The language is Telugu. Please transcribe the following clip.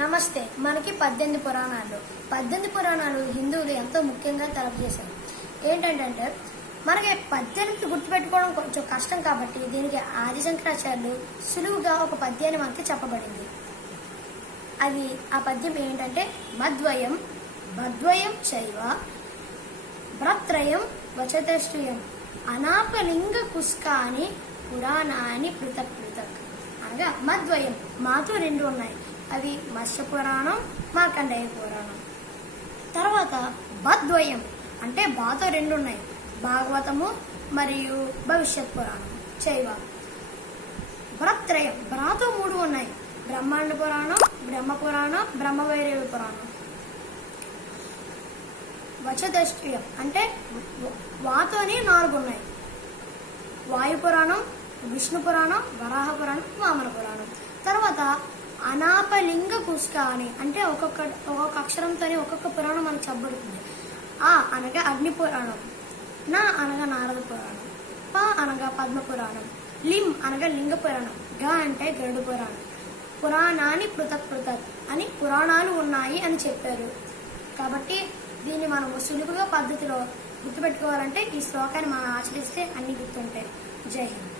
నమస్తే. మనకి 18 పురాణాలు హిందువులు ఎంతో ముఖ్యంగా తెలియజేశారు. ఏంటంటే మనకి 18 గుర్తుపెట్టుకోవడం కొంచెం కష్టం కాబట్టి దీనికి ఆది శంకరాచార్యులు సులువుగా ఒక పద్యాన్ని మనకి చెప్పబడింది. అది ఆ పద్యం ఏంటంటే మద్వయం మద్వయం చైవ భ్రత్రయం వచతశ్రుయం అనాపలింగ కుస్కాని పురాణాన్ని పృథక్ పృథక్ అనగా మద్వయం మాతో 2 ఉన్నాయి. అవి మత్స్య పురాణం, మార్కండేయ పురాణం. తర్వాత బద్వయం అంటే బాతో 2 ఉన్నాయి, భాగవతము మరియు భవిష్యత్ పురాణం. చైవ భ్రత్రయం భ్రాతో 3 ఉన్నాయి, బ్రహ్మాండ పురాణం, బ్రహ్మ పురాణం, బ్రహ్మవైరవి పురాణం. వచదష్ట్రియం అంటే వాతోని 4 ఉన్నాయి, వాయు పురాణం, విష్ణు పురాణం, వరాహ పురాణం, వామన పురాణం. తర్వాత అనాపలింగ కుస్క అని అంటే ఒక్కొక్క అక్షరంతోనే ఒక్కొక్క పురాణం మనకు చెప్పబడుతుంది. ఆ అనగా అగ్ని పురాణం, నా అనగా నారద పురాణం, ప అనగా పద్మ పురాణం, లిం అనగా లింగ పురాణం, గ అంటే గరుడ పురాణం. పురాణాన్ని పృథక్ పృథక్ అని పురాణాలు ఉన్నాయి అని చెప్పారు. కాబట్టి దీన్ని మనం సులువుగా పద్ధతిలో గుర్తుపెట్టుకోవాలంటే ఈ శ్లోకాన్ని మనం ఆచరిస్తే అన్ని గుర్తుంటాయి. జై హింద్.